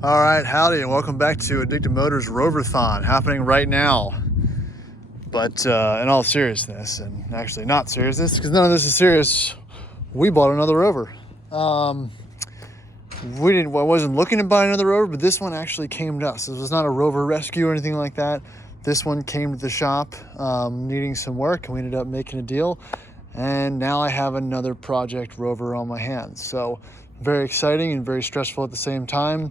All right, howdy, and welcome back to Addicted Motors Rover-thon, happening right now. But in all seriousness, and actually not seriousness, because none of this is serious, we bought another Rover. I wasn't looking to buy another Rover, but this one actually came to us. This was not a Rover rescue or anything like that. This one came to the shop needing some work, and we ended up making a deal. And now I have another Project Rover on my hands. So very exciting and very stressful at the same time.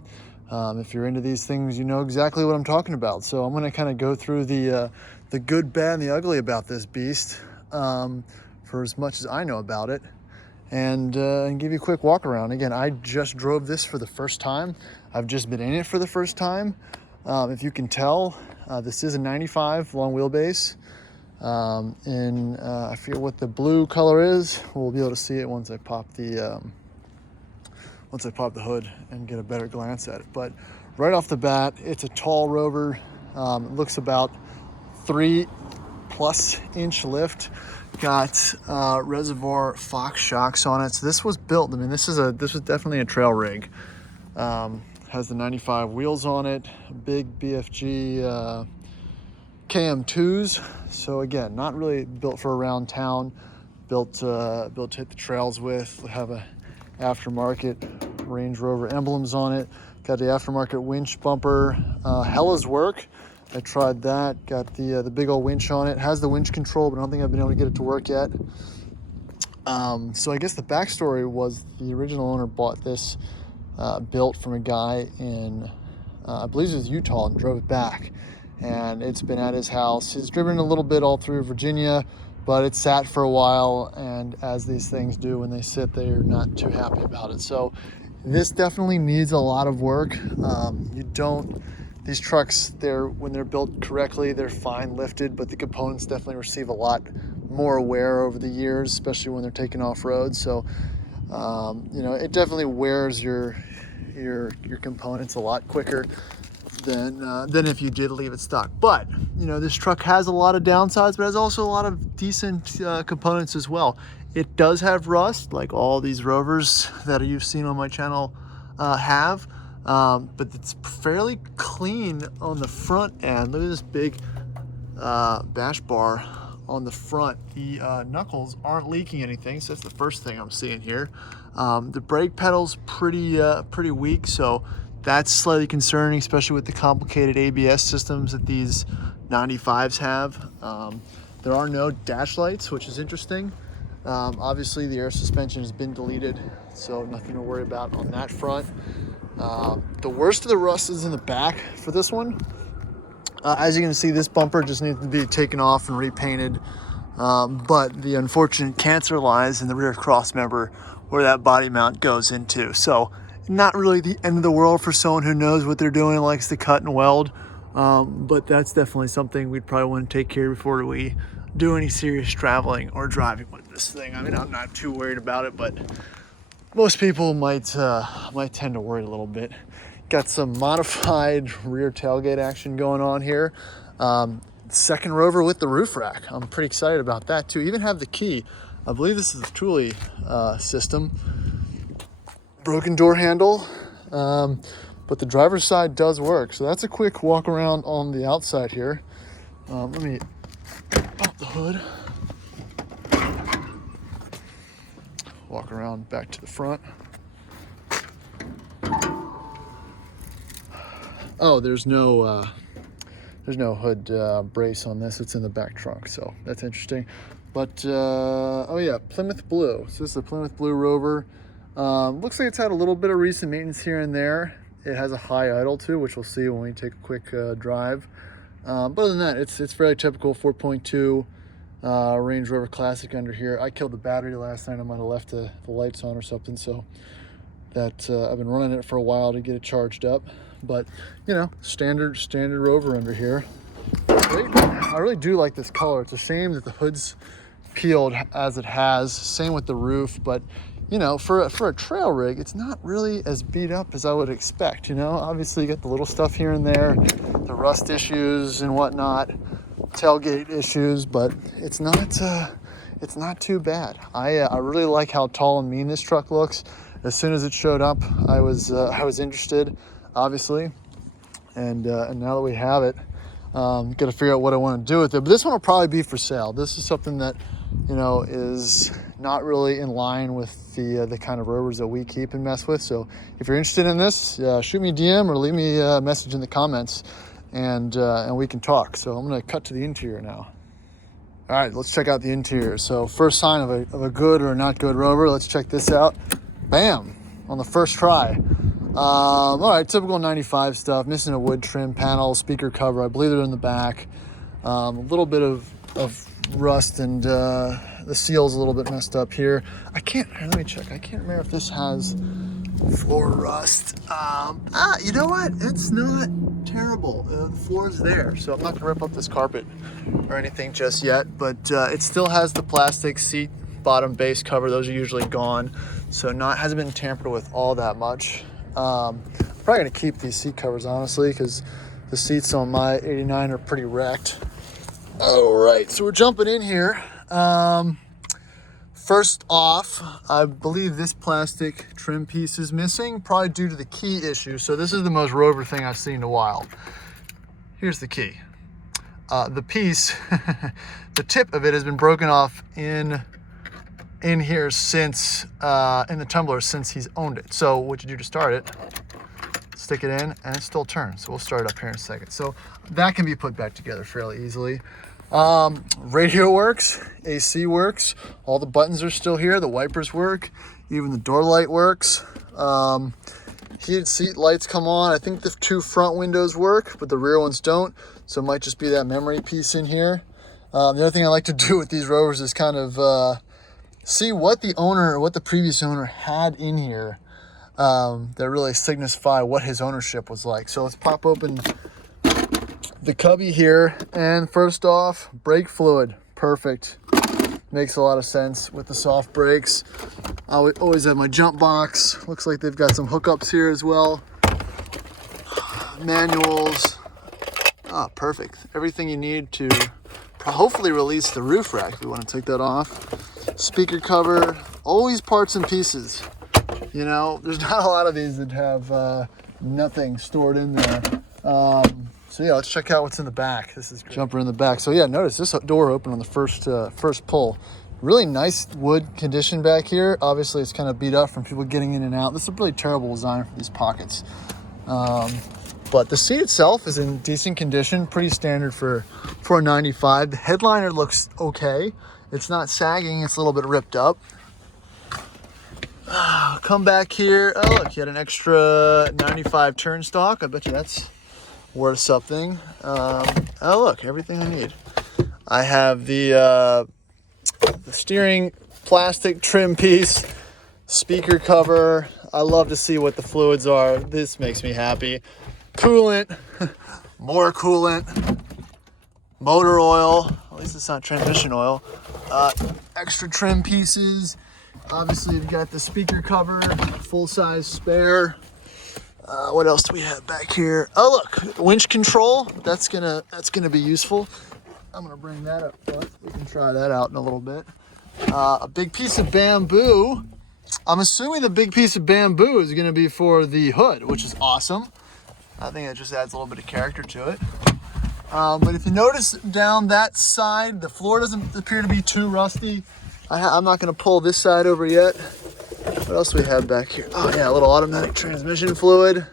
If you're into these things, you know exactly what I'm talking about. So I'm going to kind of go through the good, bad, and the ugly about this beast for as much as I know about it, and give you a quick walk around. Again, I just drove this for the first time. I've just been in it for the first time. If you can tell, this is a 95 long wheelbase. I forget what the blue color is. We'll be able to see it once I pop the hood and get a better glance at it. But right off the bat, it's a tall Rover. It looks about 3+ inch lift. Got reservoir Fox shocks on it. So this was built. I mean, this was definitely a trail rig. Has the 95 wheels on it. Big BFG KM2s. So again, not really built for around town. Built to hit the trails with. Have a aftermarket Range Rover emblems on it. Got the aftermarket winch bumper. Hella's work. I tried that. Got the big old winch on it. Has the winch control, but I don't think I've been able to get it to work yet. So I guess the backstory was the original owner bought this built from a guy in, I believe it was Utah, and drove it back. And it's been at his house. He's driven a little bit all through Virginia, but it sat for a while, and as these things do when they sit, they're not too happy about it. So this definitely needs a lot of work. These trucks, when they're built correctly, they're fine lifted, but the components definitely receive a lot more wear over the years, especially when they're taken off road. So it definitely wears your components a lot quicker than if you did leave it stock. But this truck has a lot of downsides, but has also a lot of decent components as well. It does have rust, like all these Rovers that you've seen on my channel have, but it's fairly clean on the front end. Look at this big bash bar on the front. The knuckles aren't leaking anything, so that's the first thing I'm seeing here. The brake pedal's pretty weak, so that's slightly concerning, especially with the complicated ABS systems that these 95s have. There are no dash lights, which is interesting. Obviously, the air suspension has been deleted, so nothing to worry about on that front. The worst of the rust is in the back for this one. As you can see, this bumper just needs to be taken off and repainted. But the unfortunate cancer lies in the rear cross member where that body mount goes into. So not really the end of the world for someone who knows what they're doing, likes to cut and weld. But that's definitely something we'd probably want to take care of before we do any serious traveling or driving with this thing. I mean, I'm not too worried about it, but most people might tend to worry a little bit. Got some modified rear tailgate action going on here. Second Rover with the roof rack. I'm pretty excited about that too. Even have the key. I believe this is a Thule system. Broken door handle, but the driver's side does work. So that's a quick walk around on the outside here. Let me pop the hood. Walk around back to the front. Oh, there's no hood brace on this. It's in the back trunk, so that's interesting. But oh yeah, Plymouth Blue. So this is a Plymouth Blue Rover. Looks like it's had a little bit of recent maintenance here and there. It has a high idle too, which we'll see when we take a quick drive. But other than that, it's fairly typical 4.2 Range Rover Classic under here. I killed the battery last night. I might have left the lights on or something, so that I've been running it for a while to get it charged up. But standard Rover under here. I really do like this color. It's a shame that the hood's peeled as it has. Same with the roof, but for a trail rig, it's not really as beat up as I would expect. Obviously you get the little stuff here and there, the rust issues and whatnot, tailgate issues, but it's not too bad. I really like how tall and mean this truck looks. As soon as it showed up, I was interested. obviously. And now that we have it, got to figure out what I want to do with it. But this one will probably be for sale. This is something that, you know, is not really in line with the kind of rovers that we keep and mess with. So if you're interested in this, shoot me a DM or leave me a message in the comments, and we can talk. So I'm going to cut to the interior now. All right, let's check out the interior. So first sign of a good or not good rover. Let's check this out. Bam, on the first try. All right, typical 95 stuff. Missing a wood trim panel, speaker cover. I believe they're in the back. A little bit of rust, and the seal's a little bit messed up here. Let me check. I can't remember if this has floor rust. You know what? It's not terrible. The floor's there, so I'm not gonna rip up this carpet or anything just yet, but it still has the plastic seat bottom base cover. Those are usually gone, so hasn't been tampered with all that much. I'm probably gonna keep these seat covers, honestly, because the seats on my 89 are pretty wrecked. All right, so we're jumping in here. First off, I believe this plastic trim piece is missing, probably due to the key issue. So this is the most rover thing I've seen in a while. Here's the key. The piece, the tip of it has been broken off in here since, in the tumbler since he's owned it. So what you do to start it, stick it in, and it still turns. So we'll start it up here in a second. So that can be put back together fairly easily. Radio works, AC works, all the buttons are still here, the wipers work, even the door light works. Heated seat lights come on. I think the two front windows work, but the rear ones don't, so it might just be that memory piece in here. The other thing I like to do with these rovers is kind of see what the previous owner had in here that really signify what his ownership was like. So let's pop open the cubby here, and first off, brake fluid, perfect. Makes a lot of sense with the soft brakes. I always have my jump box. Looks like they've got some hookups here as well. Manuals. Perfect. Everything you need to hopefully release the roof rack if we want to take that off. Speaker cover, always parts and pieces. You know, there's not a lot of these that have nothing stored in there. So yeah, let's check out what's in the back. This is great. Jumper in the back. So yeah, notice this door opened on the first pull. Really nice wood condition back here. Obviously, it's kind of beat up from people getting in and out. This is a really terrible design for these pockets. But the seat itself is in decent condition, pretty standard for a 95. The headliner looks okay. It's not sagging, it's a little bit ripped up. Come back here. Oh, look, you had an extra 95 turn stock. I bet you that's worth something. Oh, look, everything I need. I have the steering plastic trim piece, speaker cover. I love to see what the fluids are. This makes me happy. Coolant, more coolant, motor oil. At least it's not transmission oil. Extra trim pieces. Obviously, you've got the speaker cover, full-size spare. What else do we have back here? Oh, look, winch control. That's gonna be useful. I'm gonna bring that up front. We can try that out in a little bit. A big piece of bamboo. I'm assuming the big piece of bamboo is gonna be for the hood, which is awesome. I think it just adds a little bit of character to it. But if you notice down that side, the floor doesn't appear to be too rusty. I'm not gonna pull this side over yet. What else do we have back here? Oh yeah, a little automatic transmission fluid.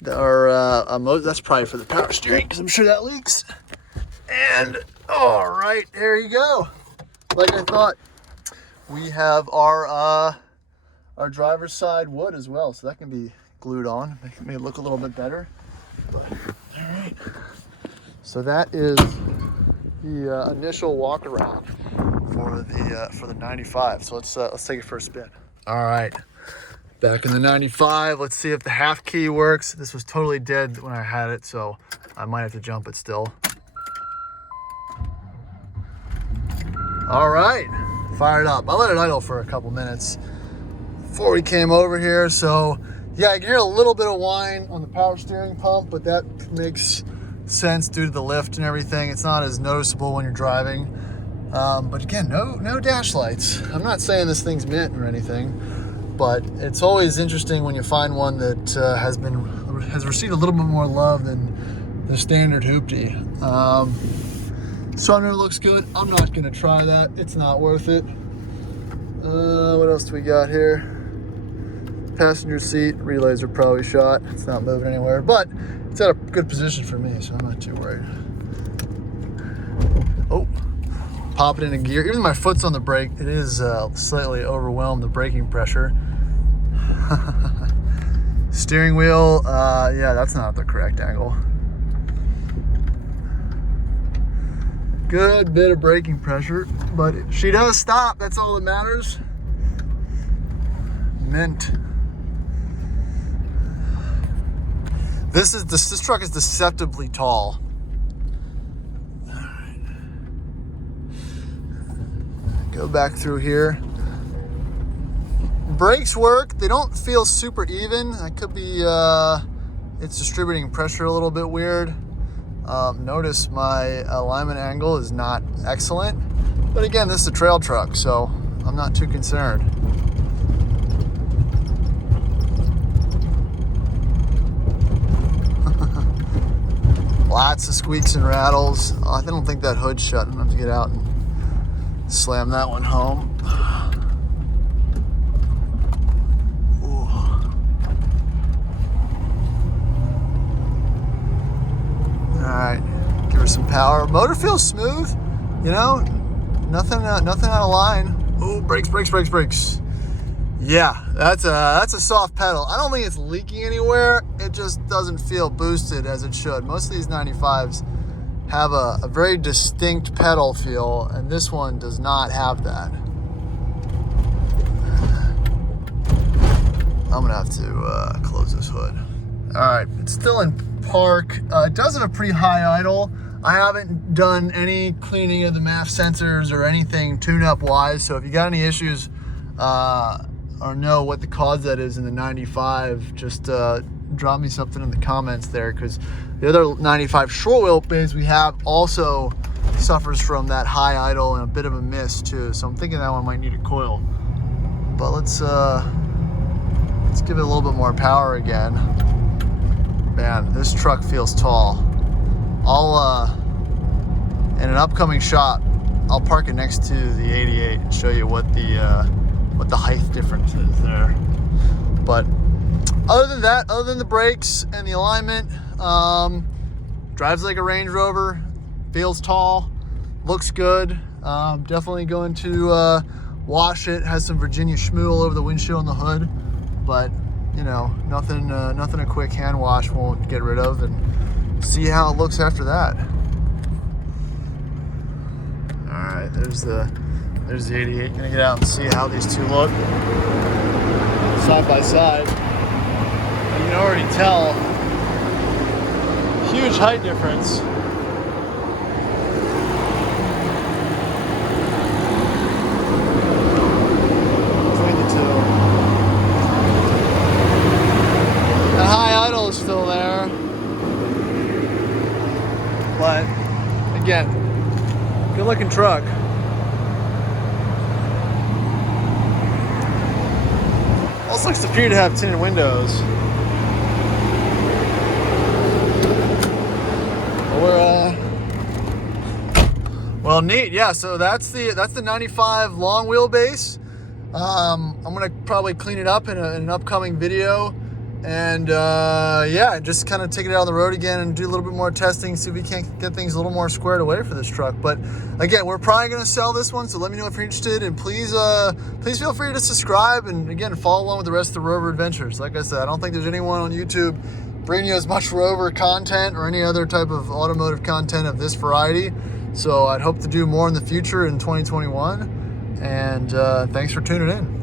That's probably for the power steering, because I'm sure that leaks. And all right, there you go. Like I thought, we have our driver's side wood as well, so that can be glued on. Make it look a little bit better. But, all right. So that is the initial walk around for the 95. So let's take it for a spin. All right, back in the 95. Let's see if the half key works. This was totally dead when I had it, so I might have to jump it still. All right, fired up. I let it idle for a couple minutes before we came over here. So yeah, I can hear a little bit of whine on the power steering pump, but that makes sense due to the lift and everything. It's not as noticeable when you're driving. But again, no dash lights. I'm not saying this thing's mint or anything. but it's always interesting when you find one that has received a little bit more love than the standard hoopty. Sunroof looks good. I'm not gonna try that. It's not worth it. What else do we got here? Passenger seat relays are probably shot. It's not moving anywhere, but it's at a good position for me, so I'm not too worried. Oh, pop it into gear. Even though my foot's on the brake, it is slightly overwhelmed, the braking pressure. Steering wheel, yeah, that's not the correct angle. Good bit of braking pressure, but she does stop. That's all that matters. Mint. This truck is deceptively tall. All right. Go back through here. Brakes work. They don't feel super even. That could be it's distributing pressure a little bit weird. Notice my alignment angle is not excellent, but again, this is a trail truck, so I'm not too concerned. Lots of squeaks and rattles. I don't think that hood's shut. I'm gonna have to get out and slam that one home. All right, give her some power. Motor feels smooth, you know, nothing out of line. Oh, brakes. Yeah, that's a soft pedal. I don't think it's leaking anywhere. It just doesn't feel boosted as it should. Most of these 95s have a very distinct pedal feel, and this one does not have that. I'm gonna have to close this hood. All right, it's still in park. It does have a pretty high idle. I haven't done any cleaning of the MAF sensors or anything tune-up wise, so if you got any issues or know what the cause that is in the 95, just drop me something in the comments there, because the other 95 short wheelbase we have also suffers from that high idle and a bit of a miss too, so I'm thinking that one might need a coil. But let's give it a little bit more power again. Man, this truck feels tall. I'll in an upcoming shot, I'll park it next to the 88 and show you what the height difference is there. But other than that, other than the brakes and the alignment, drives like a Range Rover, feels tall, looks good. Definitely going to wash it. Has some Virginia schmoo all over the windshield and the hood, but you know, nothing a quick hand wash won't get rid of, and see how it looks after that. All right, there's the 88. Gonna get out and see how these two look side by side. You can already tell huge height difference. Between the two. The high idle is still there, but again, good looking truck. Also looks to appear to have tinted windows. Well, neat. Yeah, so that's the 95 long wheelbase. I'm gonna probably clean it up in an upcoming video, and yeah, just kind of take it out on the road again and do a little bit more testing, see if we can't get things a little more squared away for this truck. But again, we're probably gonna sell this one, so let me know if you're interested, and please feel free to subscribe, and again, follow along with the rest of the Rover adventures. Like I said, I don't think there's anyone on YouTube bringing you as much Rover content or any other type of automotive content of this variety. So I'd hope to do more in the future in 2021, and thanks for tuning in.